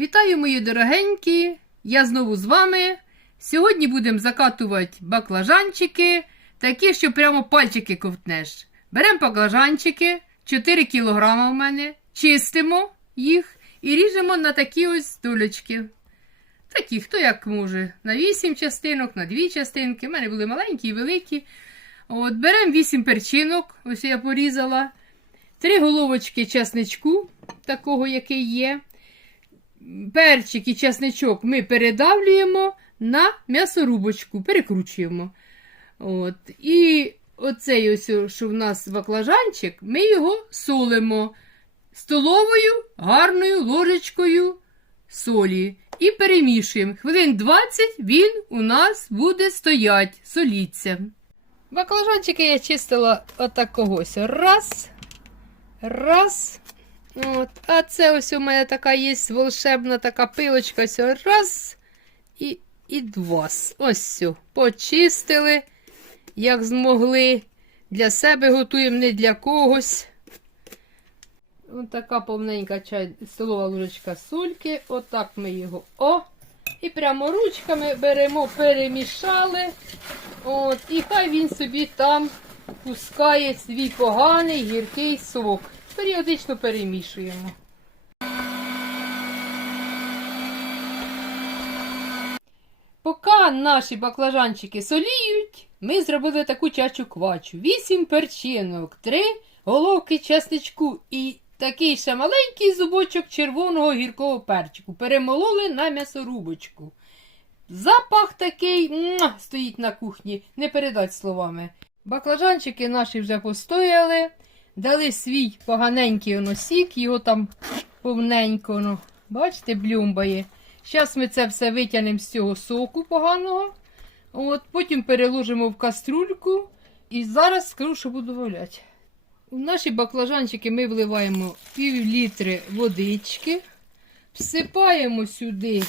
Вітаю, мої дорогенькі! Я знову з вами. Сьогодні будемо закатувати баклажанчики, такі, що прямо пальчики ковтнеш. Беремо баклажанчики, 4 кг у мене, чистимо їх і ріжемо на такі ось долечки. Такі, хто як може, на 8 частинок, на 2 частинки. У мене були маленькі і великі. От, беремо 8 перчинок, ось я порізала, 3 головочки чесничку, такого, який є перчик і чесничок ми передавлюємо на м'ясорубочку, перекручуємо. От. І оцей ось, що в нас баклажанчик, ми його солимо столовою гарною ложечкою солі. І перемішуємо. Хвилин 20 він у нас буде стоять, соліться. Баклажанчики я чистила отакогось. Раз. Раз. От. А це ось у мене така є волшебна така пилочка. Ось раз і, і два. Ось. Почистили, як змогли. Для себе готуємо, не для когось. Ось така повненька чай, столова ложечка сольки. Отак ми його. О! І прямо ручками беремо, перемішали. От, і хай він собі там пускає свій поганий гіркий сок. Періодично перемішуємо. Поки наші баклажанчики соліють, ми зробили таку чачу квачу. Вісім перчинок, три головки чесничку і такий ще маленький зубочок червоного гіркого перчику. Перемололи на м'ясорубочку. Запах такий муа, стоїть на кухні, не передать словами. Баклажанчики наші вже постояли, дали свій поганенький воно сік, його там повненько, воно, бачите, блюмбає. Зараз ми це все витягнемо з цього соку поганого. От, потім переложимо в каструльку і зараз скажу, що буду валяти. У наші баклажанчики ми вливаємо пів літри водички, всипаємо сюди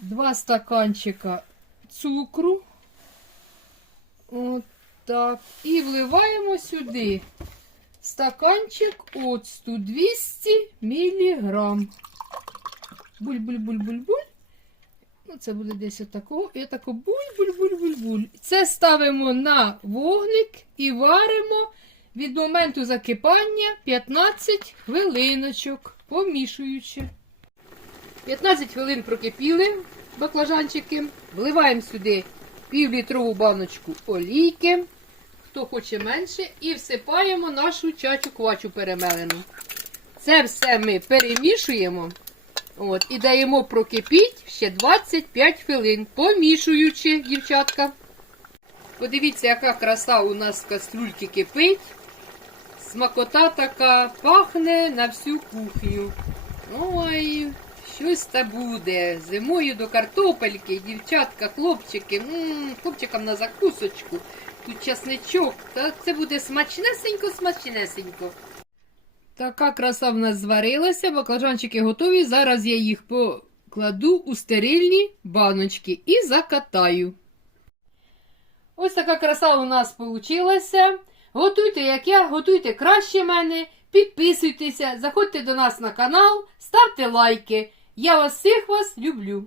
2 стаканчика цукру. От так. І вливаємо сюди стаканчик оцту 200 мг. Буль-буль-буль-буль-буль. Ну, це буде десь отакого. І отако буль-буль-буль-буль-буль. Це ставимо на вогник і варимо від моменту закипання 15 хвилиночок, помішуючи. 15 хвилин прокипіли баклажанчики. Вливаємо сюди півлітрову баночку олійки, хто хоче менше, і всипаємо нашу чачу квачу перемелену. Це все ми перемішуємо. От, і даємо прокипіть ще 25 хвилин, помішуючи, дівчатка. Подивіться, яка краса у нас в каструльки кипить. Смакота така пахне на всю кухню. Ой, щось та буде. Зимою до картопельки, дівчатка, хлопчики, хлопчикам на закусочку. Тут часничок. Та це буде смачнесенько, смачнесенько. Така краса в нас зварилася, баклажанчики готові. Зараз я їх покладу у стерильні баночки і закатаю. Ось така краса у нас вийшла. Готуйте, як я, готуйте краще мене. Підписуйтеся, заходьте до нас на канал, ставте лайки. Я вас всіх вас люблю.